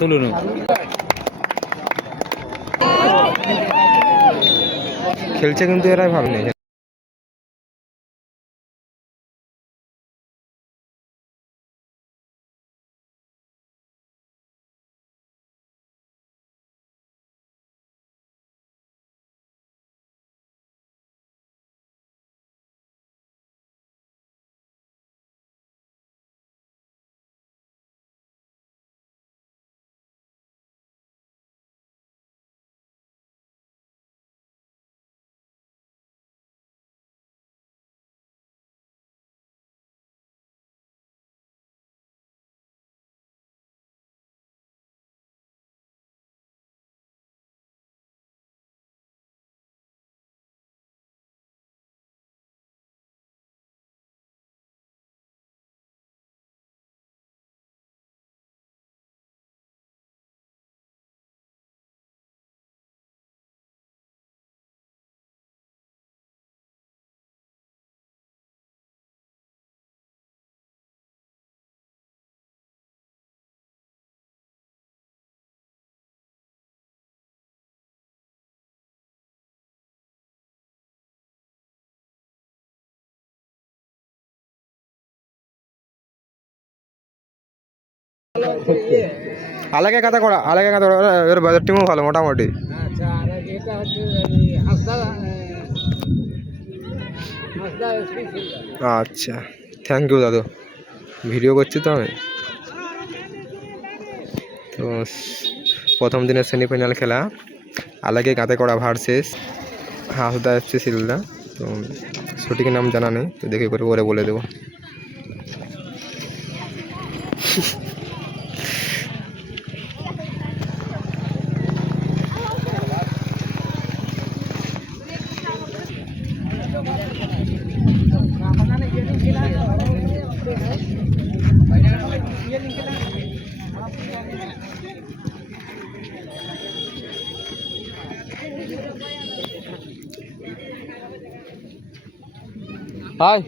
তুলুন খেলছে কিন্তু এরাই ভাব নেই। আলাকে কথা করা এর বাজার টিমও ভালো মোটামুটি। আচ্ছা থ্যাংক ইউ দাদু, ভিডিও করছি তো আমি। তো প্রথম দিনের সেমিফাইনাল খেলা আলাকে গাঁতে করা ভার্সেস হাসদা এফসি শিলদা। তো সঠিক নাম জানা নেই, তো দেখে করে পরে বলে দেবো। হাই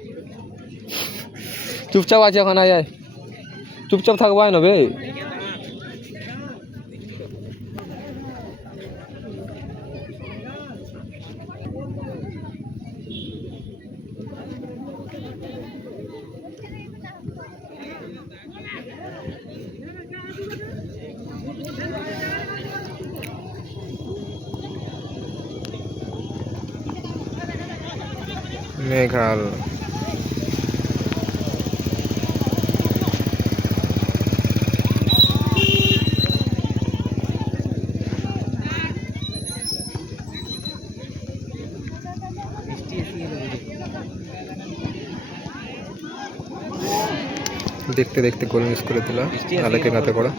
চুপচাপ আছে এখন, আয় চুপচাপ থাকবো না বে। মেঘাল দেখতে দেখতে গোল মিস করে দিল আলাকে গাঁতে করা।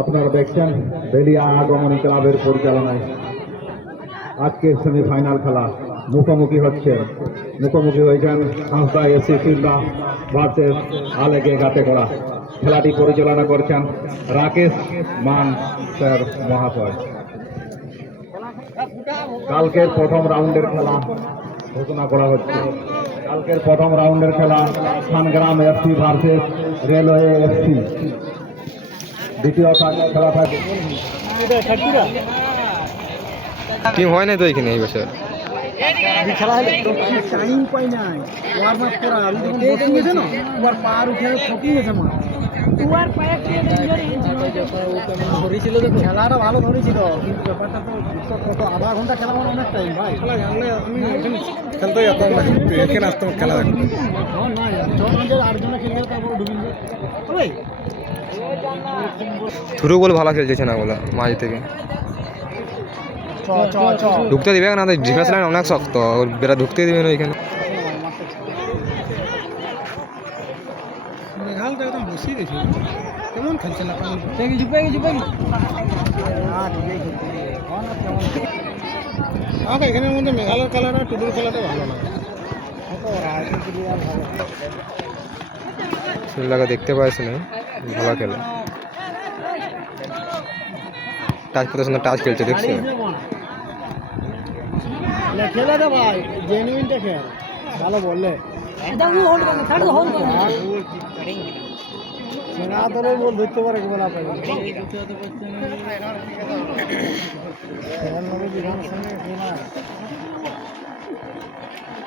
আপনারা দেখছেন বেলিয়া আগমনী ক্লাবের পরিচালনায় আজকের সেমিফাইনাল খেলা মুখোমুখি হয়েছেন হাসদা এফসি শিলদা ভার্সেস আলেকে গাঁতে করা। খেলাটি পরিচালনা করছেন রাকেশ মান স্যার মহাশয়। কালকের প্রথম রাউন্ডের খেলা ঘোষণা করা হচ্ছে। কালকের প্রথম রাউন্ডের খেলা Sangram FC versus railway FC. দ্বিতীয় খেলা থাকবে টিম হয় নাই তো এখানে এই বছর। খেলা হলে টাইম পাই নাই ওয়ার্ম আপ করা আমি যখন বসে গেছে না ওর পার উঠে ঠকি গেছে মা তোমার পায়ে কি ধরেছিল তো খেলাটা ভালো ধরেছিল কিন্তু ব্যাপারটা তো কত আধা ঘন্টা খেলা মানে অনেক টাইম ভাই খেলা জানলে আমি খেলতে যেতাম না এখানে আসতাম খেলা দেখতে না যখন আটজনে খেলে তারপরে ঢুকিয়ে ভাই থ্রু বল ভালো খেলছে না বলা মাঝ থেকে ঢুকতে দিবে না, ডিফেন্স লাইন অনেক শক্ত, ওর বেড়া ঢুকতে দিবে না এখানে। মেঘালটা একদম বসিয়ে দিয়েছে কেমন খেলছে না আমাকে এখানের মধ্যে মেঘালয়ের খেলাটা টুডুর খেলাটা ভালো লাগে সুন্দরকে দেখতে পাইছি না, ভালো খেলে টাচ কত সুন্দর টাচ খেলছে দেখছো। খেলা দে ভাই জেনুইনটা খেল ভালো বললে সেনা দলে বল ধরতে পারে কি বলা পাই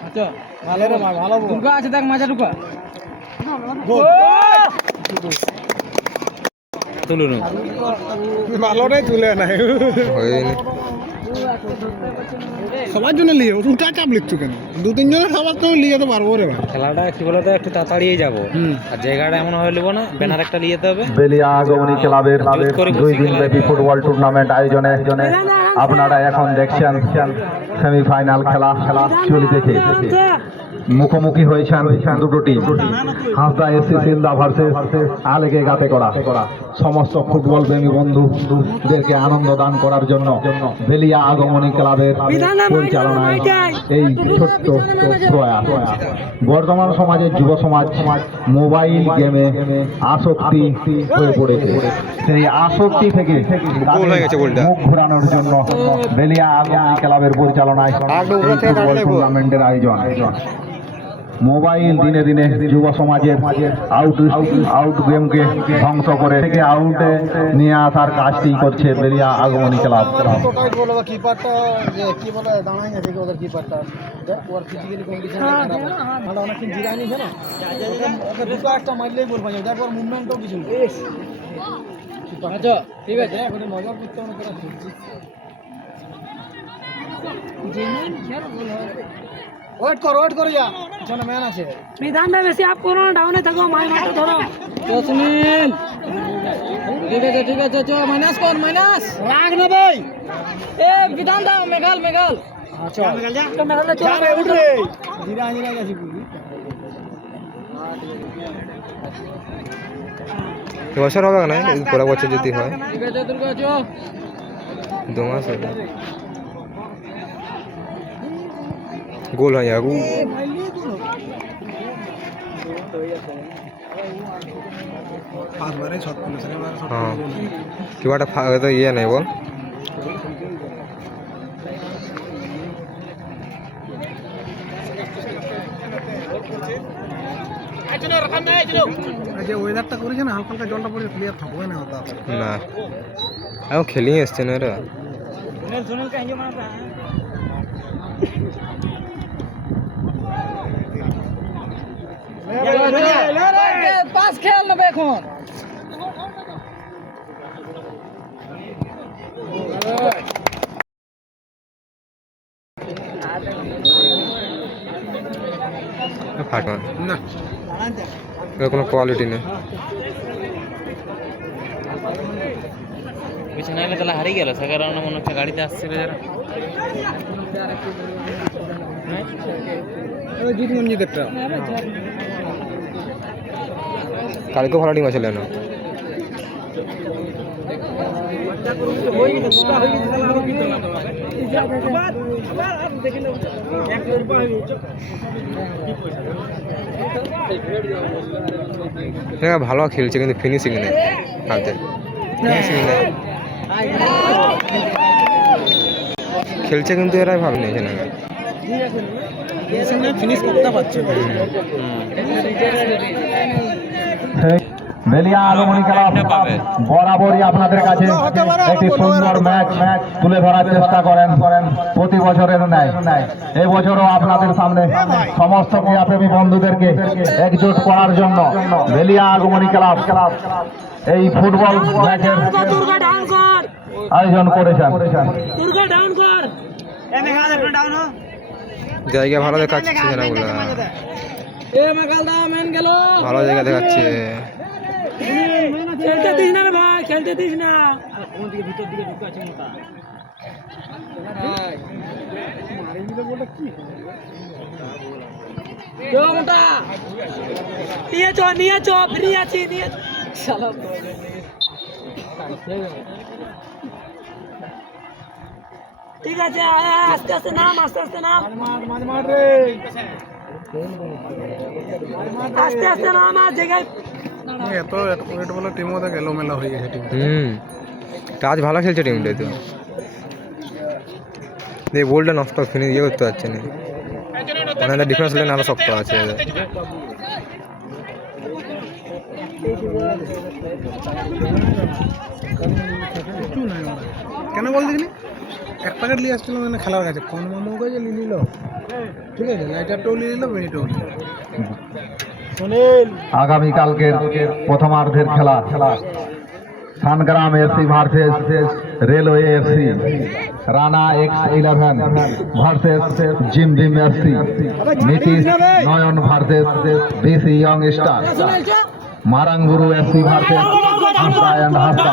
আচ্ছা ভালো রে ভাই ভালো বল ঢুকা আছে দেখ মাঝে ঢুকা তুলুন ভালোটাই তুলে নাই হয়নি সবার জন্য নিয়ে উল্টা চাপ লিখছো কেন দু তিনজনের খাবার তো নিয়ে যেতে পারবো রে ভাই খেলাটা কি বলতো একটু তাড়াতাড়ি যাবো আর জায়গাটা এমন হয়ে নেবো না, ব্যানার একটা নিয়ে যেতে হবে। বেলিয়া আগমনী ক্লাবের 2 দিন ব্যাপী ফুটবল টুর্নামেন্ট আয়োজনে আপনারা এখন দেখছেন সেমিফাইনাল খেলা চলিতেছে। মুখোমুখি হয়েছেন দুটো টিম, হাসদা এসসি সিলদা ভার্সেস আলেকে গাতে করা। সমস্ত ফুটবল প্রেমী বন্ধুদেরকে আনন্দ দান করার জন্য বেলিয়া আগমনী ক্লাবের পরিচালনায় এই ছোট্ট প্রয়াস। বর্তমান সমাজের যুব সমাজ মোবাইল গেমে আসক্তি হয়ে পড়েছে, সেই আসক্তি থেকে মুখ ঘোরানোর জন্য বেলিয়া আগমনী ক্লাবের পরিচালনায় ফুটবল টুর্নামেন্টের আয়োজন। মোবাইল দিনে দিনে যুব সমাজের আউট গেমকে ধ্বংস করে থেকে আউটে নিয়ে আসার কাজটি করছে বেলিয়া আগমনী ক্লাব। কিপারটা কি বলে দাঁড়াই গেছে ওদের কিপারটা ওর ফিজিক্যালি কন্ডিশন ভালো অনেকদিন জিরাই নিছে না ওকে দুটো একটা মারলেই বল পাওয়া যায় তারপর মুভমেন্টও কিছু আচ্ছা ঠিক আছে এখন মজা করতে মনে করা খেলছি ওয়েট করো যা পিছনে ম্যান আছে বিধানটা বেশি আপ করো না, ডাউনে থাকো, মাই মারতে ধরো। সুনীল ঠিক আছে চো মাইনাস কর মাইনাস রাগ না ভাই এ বিধান দাও, মেঘাল আচ্ছা মেঘালে চল রে উঠ রে জিরা গেছি পুরি এবছর হবে না, পরের বছর যদি হয় ঠিক আছে দুর্গা চো 2 মাস হবে। গোল হয় আগু হ্যাঁ কিবা একটা ইয়ে নাই বল যে ওয়েদারটা করেছে না হালকা হালকা জলটা পড়ে প্লেয়ার থাকবে না না এখন খেলিয়ে এসছে না এরা। পাস খেল নেবে এখন। ফাটা না, কোনো কোয়ালিটি নেই। পিছনে এলে তাহলে হারিয়ে গেল, সে কারণে মনে হচ্ছে গাড়িতে আসছিল যারা। কালকে ভালো টিম আছে না ভালো খেলছে কিন্তু ফিনিশিং নেই হাতে, ফিনিশিং নেই খেলছে কিন্তু এরাই ভালো নেই না ফিনিশ করতে পারছে না বেলিয়া আগমনী ক্লাব বরাবরই আপনাদের কাছে একটি সুন্দর ম্যাচ তুলে ধরার চেষ্টা করেন প্রতি বছরের ন্যায়। এই বছরও আপনাদের সামনে সমস্ত ক্রীড়াপ্রেমী বন্ধুদেরকে একজোট করার জন্য বেলিয়া আগমনী ক্লাব এই ফুটবল ম্যাচের দুর্গা ডাউন কর, আয়োজন করেছেন। দুর্গা ডাউন কর। জায়গা ভালো দেখাচ্ছে ছেলেগুলো, এ মেঘাল দা মেন গেল। ভালো জায়গা দেখাচ্ছে। খেলতে দিস না রে ভাই, খেলতে দিস না। চো মোটা, নিয়ে চো ফ্রি আছি নিয়ে শালা। ঠিক আছে, আস্তে আস্তে নাম, আস্তে আস্তে নাম, আস্তে আস্তে নাম। আর জায়গায় এত বলে টিমও দেখ এলোমেলো হয়ে গেছে টিম। কাজ ভালো খেলছে টিমটা তো। এই বলটা নষ্ট ফিনিশ ইয়ে করতে পারছে না, মানে ডিফেন্স লাইন আরো শক্ত আছে। কিছু নাই ওরা। কেন বল দেখিনি এক প্যাকেট নিয়ে আসছিল মানে খেলার কাছে কোন মামুকে যে নিয়ে নিল, ঠিক আছে লাইটারটাও নিয়ে নিল, মিনিটও আগামীকালকের প্রথমার্ধের খেলা Sangram FC versus railway FC, Rana X11 versus জিম জিম FC, Nitish Nayan versus BC young star, Marangguru FC versus হাসা অ্যান্ড হাসা।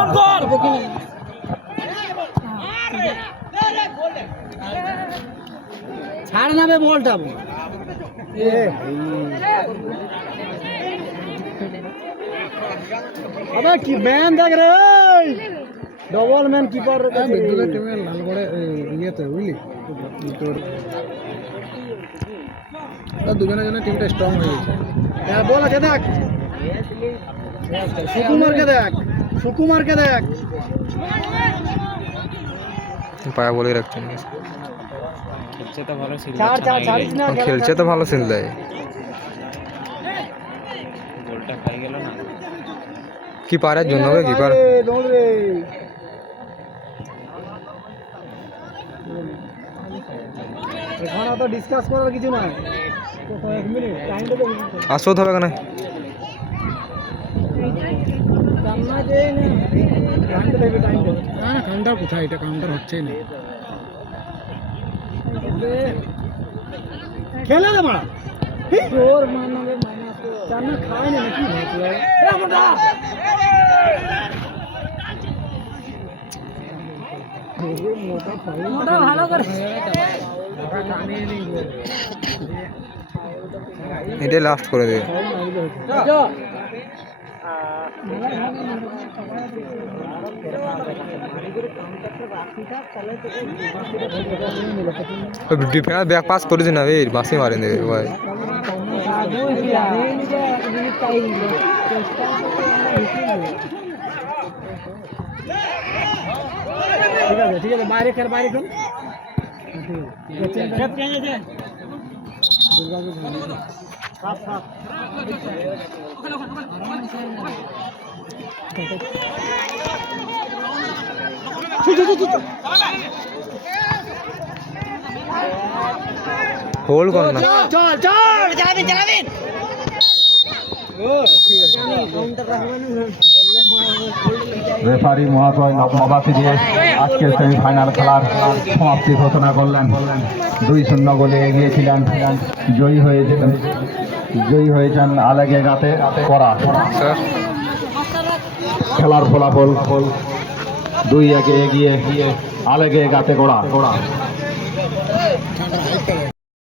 ছাড় নাবে বলটা। আবে কি ম্যান দেখ রে, ডবল ম্যান কিপার। বিদ্যুতের টিমে লালগড়ে ইয়েতে বুঝলি তোর দুজনের জন্য টিমটা স্ট্রং হয়ে গেছে। বল আছে দেখ, সুকুমারকে দেখ, সুকুমারকে দেখ। পায়া বলে রাখছেন, খেলছে তো ভালো ছিল, ছাড়িস না। খেলছে তো ভালো সিল দেয়। গোলটা খাই গেল না। কিপারের জন্য কিপার এখানে তো ডিসকাস করার কিছু নাই। এক মিনিট টাইম তো আসতে হবে কেন? জানা যায় না, টাইম তো দেবে, টাইম তো। না কাউন্টার কোথায়, এটা কাউন্টার হচ্ছেই না। খেলে দে মারা তোর মানবে মাইনাস জানা খায় না নাকি এ মোটা। মোটা ভালো করে এটাই লাস্ট করে দেবে। ডিফেন্স ব্যাক পাস করেছে না ভাই, বাসি মারেন দেবে ভাই। ঠিক আছে বাইরে খেল, বাইরে খেল। হোল্ড কর না, চল চল চালাবিন। রেফারি মহাশয় নবমাবাসী দিয়ে আজকের সেমিফাইনাল খেলার সমাপ্তি ঘোষণা করলেন। 2-0 গোলে এগিয়েছিলেন, জয়ী হয়েছেন আলেগে গাতে করা। স্যার খেলার ফলাফল 2-1 এগিয়ে আলেগে গাতে করা।